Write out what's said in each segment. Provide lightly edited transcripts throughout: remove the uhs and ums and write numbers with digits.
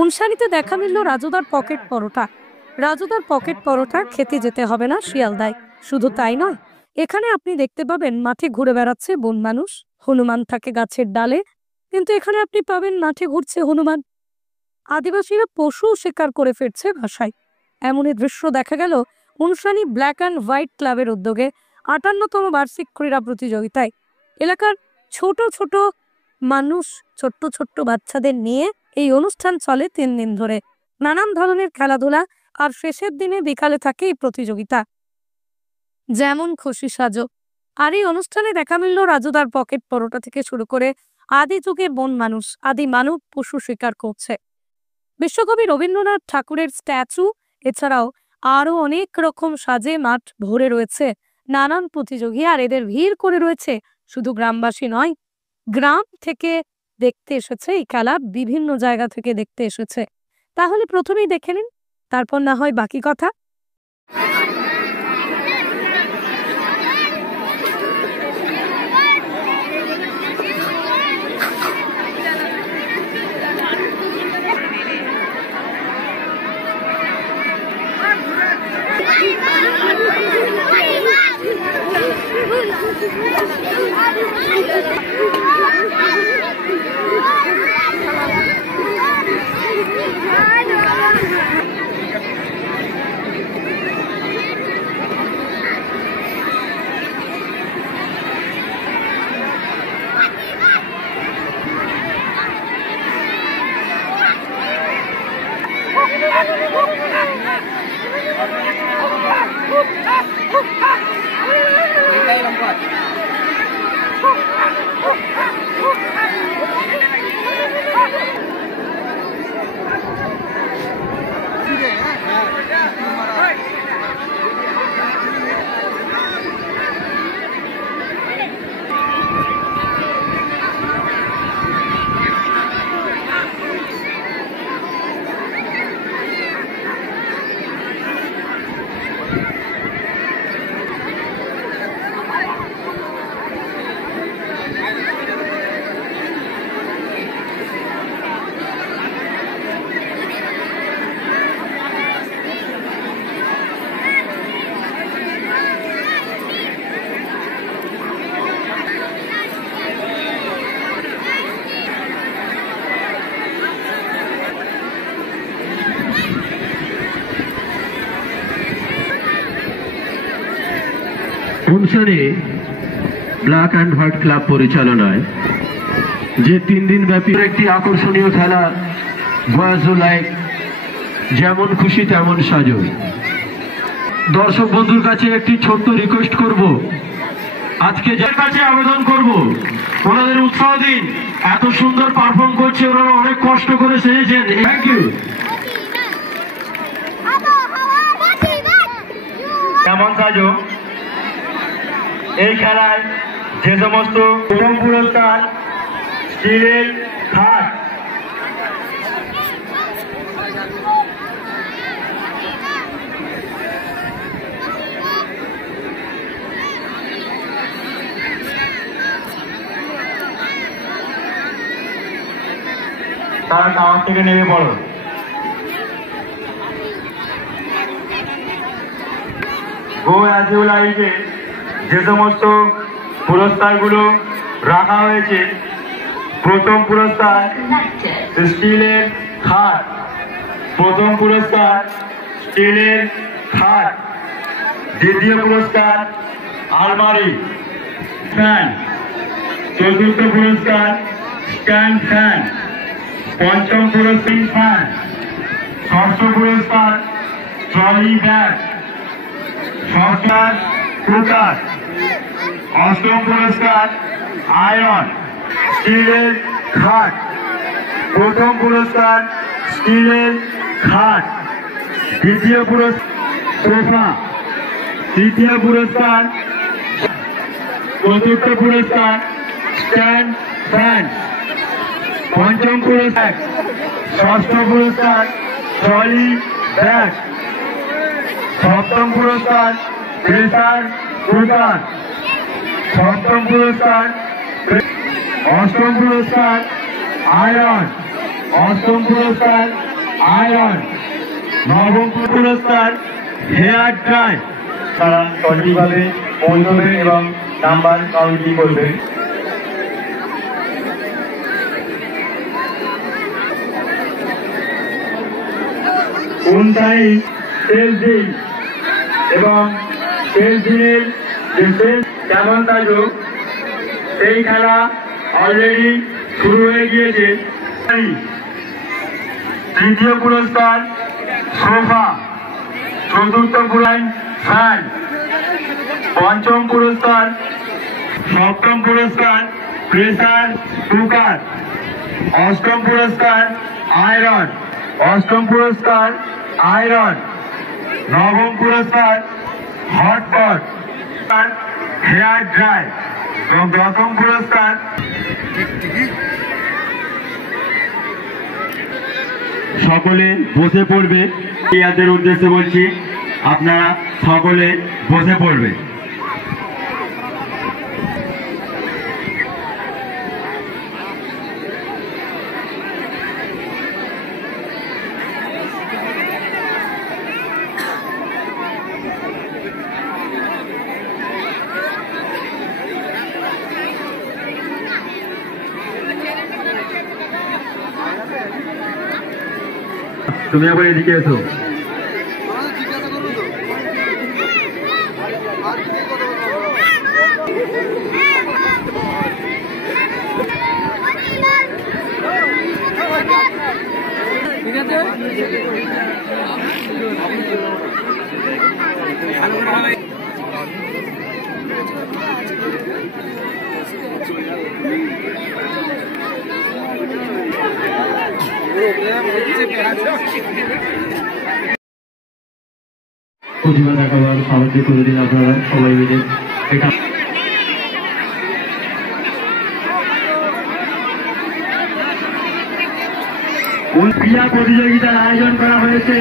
উনসারিতে দেখা মিলল রাজুদার পকেট পরোটা। রাজুদার পকেট পরোটা খেতে যেতে হবে না শিয়ালদায়। শুধু তাই নয়, এখানে আপনি দেখতে পাবেন মাঠে ঘুরে বেড়াচ্ছে বন মানুষ, হনুমান থাকে গাছের ডালে, কিন্তু এখানে আপনি পাবেন মাঠে ঘুরছে হনুমান। আদিবাসীরা পশু শিকার করে ফিরছে ভাষায়। এমনই দৃশ্য দেখা গেল উনসানি ব্ল্যাক অ্যান্ড হোয়াইট ক্লাবের উদ্যোগে ৫৮তম বার্ষিক ক্রীড়া প্রতিযোগিতায়। এলাকার ছোট ছোট মানুষ, ছোট্ট ছোট্ট বাচ্চাদের নিয়ে এই অনুষ্ঠান চলে ৩ দিন ধরে। নানান ধরনের খেলাধুলা, আর শেষের দিনে বিকালে থাকে এই প্রতিযোগিতা। যেমন খুশি সাজো। আর এই অনুষ্ঠানে দেখা মিলল রাজুদার পকেট পরোটা থেকে শুরু করে আদি যুগে বন মানুষ, আদি মানব পশু শিকার করছে। বিশ্বকবি রবীন্দ্রনাথ ঠাকুরের স্ট্যাচু, এছাড়াও আরো অনেক রকম সাজে মাঠ ভরে রয়েছে নানান প্রতিযোগী। আর এদের ভিড় করে রয়েছে শুধু গ্রামবাসী নয়, গ্রাম থেকে দেখতে এসেছে এই খেলা, বিভিন্ন জায়গা থেকে দেখতে এসেছে। তাহলে প্রথমেই দেখে নিন, তারপর না হয় বাকি কথা। Unsani black and white club পরিচালনায় যে ৩ দিন ব্যাপী একটি আকর্ষণীয় খেলা ভয়েস লাইক যেমন খুশি তেমন সাজো। দর্শক বন্ধুর কাছে একটি ছোট্ট রিকোয়েস্ট করব, আজকে যার কাছে আবেদন করব ওনাদের উৎসাহ দিন। এত সুন্দর পারফর্ম করছে, ওরা অনেক কষ্ট করে সেজেছেন। Thank you. কেমন সাজো এই খেলায় যে সমস্ত প্রথম পুরস্কার স্টিলের খাট, তারা টাওয়ার থেকে নেমে পড়ো। গো অ্যাজ ইউ লাইকে যে সমস্ত পুরস্কারগুলো রাখা হয়েছে, প্রথম পুরস্কার স্টিলের খাট, প্রথম পুরস্কার স্টিলের খাট, দ্বিতীয় পুরস্কার আলমারি ফ্যান, চতুর্থ পুরস্কার স্ট্যান্ড ফ্যান, পঞ্চম পুরস্কার ফ্যান, ষষ্ঠ পুরস্কার ট্রলি ব্যাগ, সপ্তম কুকার, অষ্টম পুরস্কার আয়রন, স্টিলের খাট, প্রথম পুরস্কার স্টিলের খাট, দ্বিতীয় পুরস্কার সোফা, তৃতীয় পুরস্কার, চতুর্থ পুরস্কার স্ট্যান্ড ফ্যান, পঞ্চম পুরস্কার, ষষ্ঠ পুরস্কার ট্রলি ব্যাগ, সপ্তম পুরস্কার প্রেসার কুকার, সপ্তম পুরস্কার, অষ্টম পুরস্কার আয়রন, অষ্টম পুরস্কার আয়রন, নবম পুরস্কার হেয়ার ড্রাই। তারা সঠিকভাবে পৌঁছবেন এবং নাম্বার কাউন্টিং করবেন। উনসাই সেলজিং এবং সেলজিংয়ের যে সেল যেমন তাজুক সেই খেলা অলরেডি শুরু হয়ে গিয়েছে। তৃতীয় পুরস্কার সোফা, চতুর্থ পুরস্কার ফ্যান, পঞ্চম পুরস্কার, সপ্তম পুরস্কার প্রেসার কুকার, অষ্টম পুরস্কার আয়রন, অষ্টম পুরস্কার আয়রন, নবম পুরস্কার হটপট হেয়ার ড্রাই এবং দশম পুরস্কার। সকলে বসে পড়বে। ইয়াদের উদ্দেশ্যে বলছি, আপনারা সকলে বসে পড়বে। তুমি আবার এদিকে এসো। প্রতিভা দেখাবার সাহায্য করে দিন আপনারা সবাই মিলে। ক্রীড়া প্রতিযোগিতার আয়োজন করা হয়েছে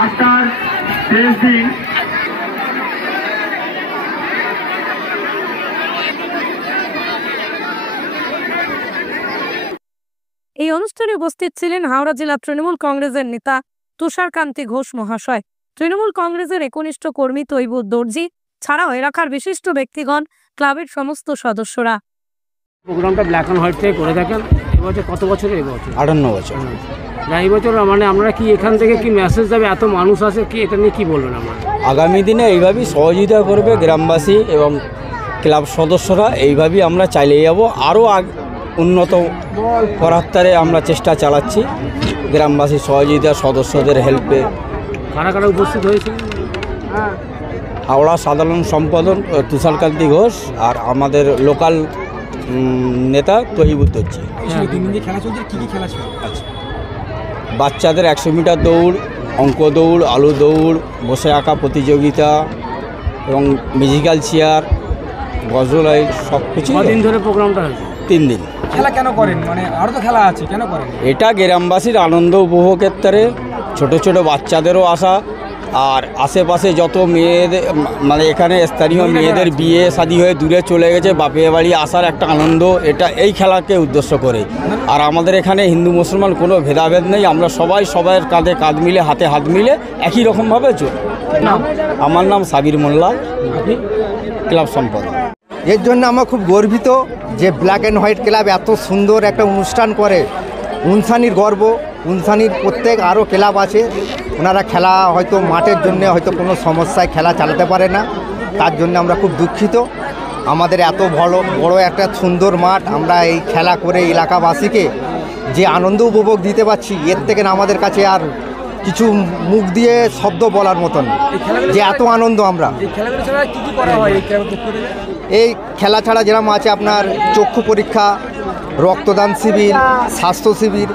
আস্থার শেষ দিন। এই অনুষ্ঠানে উপস্থিত ছিলেন হাওড়া জেলা তৃণমূল কংগ্রেসের নেতা তুষারকান্তি ঘোষ মহাশয়, তৃণমূল কংগ্রেসের একনিষ্ঠ কর্মী তৈবুর দর্জি ছাড়াও এলাকার বিশিষ্ট ব্যক্তিগণ, ক্লাবের সমস্ত সদস্যরা। প্রোগ্রামটা ব্ল্যাক অ্যান্ড হোয়াইট থেকে করে থাকেন। এবছর কত বছর? এবছর 58 বছর। না, এই বছর মানে আমরা কি এখান থেকে কি মেসেজ যাবে? এত মানুষ আছে কি, এটা নিয়ে কি বলবেন? আমরা আগামী দিনে এইভাবেই সহযোগিতা করবে গ্রামবাসী এবং ক্লাব সদস্যরা, এইভাবেই আমরা চালিয়ে যাব। আরও উন্নত করার তারে আমরা চেষ্টা চালাচ্ছি গ্রামবাসী সহযোগিতা, সদস্যদের হেল্পে। কারা কারা উপস্থিত হয়েছে? হাওড়া সাধারণ সম্পাদক তুষারকান্তি ঘোষ আর আমাদের লোকাল নেতা তৈবুর দর্জি। বাচ্চাদের 100 মিটার দৌড়, অঙ্ক দৌড়, আলু দৌড়, বসে আঁকা প্রতিযোগিতা এবং মিউজিক্যাল চেয়ার, গজল, সব কিছু। কদিন ধরে প্রোগ্রামটা হয়েছে? 3 দিন। খেলা কেন করেন? মানে আরো তো খেলা আছে, কেন করেন? এটা গ্রামবাসীর আনন্দ উপভোগের তারে, ছোট ছোট বাচ্চাদেরও আসা, আর আশেপাশে যত মেয়েদের মানে এখানে স্থানীয় মেয়েদের বিয়ে শাদী হয়ে দূরে চলে গেছে, বাপের বাড়ি আসার একটা আনন্দ, এটা এই খেলাকে উদ্দেশ্য করে। আর আমাদের এখানে হিন্দু মুসলমান কোনো ভেদাভেদ নেই, আমরা সবাই সবার কাঁধে কাঁধ মিলে, হাতে হাত মিলে একই রকমভাবে চলি। আমার নাম সাবির মোল্লা, ক্লাব সম্পাদক। এর জন্য আমরা খুব গর্বিত যে ব্ল্যাক অ্যান্ড হোয়াইট ক্লাব এত সুন্দর একটা অনুষ্ঠান করে। উনসানির গর্ব, উনসানির প্রত্যেক আরও ক্লাব আছে, ওনারা খেলা হয়তো মাঠের জন্য হয়তো কোনো সমস্যায় খেলা চালাতে পারে না, তার জন্য আমরা খুব দুঃখিত। আমাদের এত বড় একটা সুন্দর মাঠ, আমরা এই খেলা করে এলাকাবাসীকে যে আনন্দ উপভোগ দিতে পারছি, এর থেকে না আমাদের কাছে আর কিছু মুখ দিয়ে শব্দ বলার মতন যে এত আনন্দ আমরা। এই খেলা ছাড়া যেরকম আছে আপনার চক্ষু পরীক্ষা, রক্তদান শিবির, স্বাস্থ্য শিবির,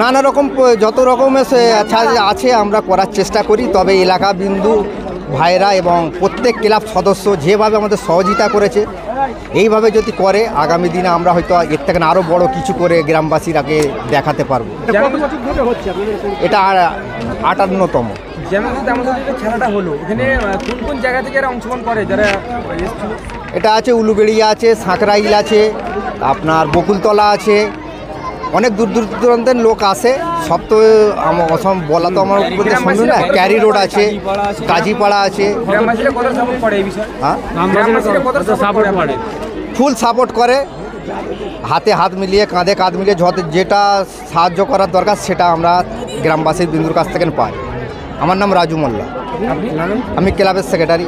নানা রকম যত রকমের আছে আমরা করার চেষ্টা করি। তবে এলাকা বিন্দু ভাইরা এবং প্রত্যেক ক্লাব সদস্য যেভাবে আমাদের সহযোগিতা করেছে, এইভাবে যদি করে আগামী দিনে আমরা হয়তো এর থেকে আরও বড় কিছু করে গ্রামবাসীরাকে দেখাতে পারবো। এটা 58তম। খেলাটা হলো এখানে কোন কোন জায়গা থেকে অংশগ্রহণ করে যারা? এটা আছে উলুবেড়িয়া আছে, সাঁকরাইল আছে, আপনার বকুলতলা আছে, অনেক দূর দূরান্তের লোক আসে, সব তো বলা তো আমার উপরে সম্ভব না। ক্যারি রোড আছে, কাজীপাড়া আছে। গ্রামবাসীরা কত সাপোর্ট করে এই বিষয়ে? হ্যাঁ, গ্রামবাসীরা কত সাপোর্ট করে? ফুল সাপোর্ট করে, হাতে হাত মিলিয়ে কাঁধে কাঁধ মিলিয়ে যেটা সাহায্য করার দরকার সেটা আমরা গ্রামবাসীর বিন্দুর কাছ থেকে পাই। আমার নাম রাজু মোল্লা, আমি ক্লাবের সেক্রেটারি।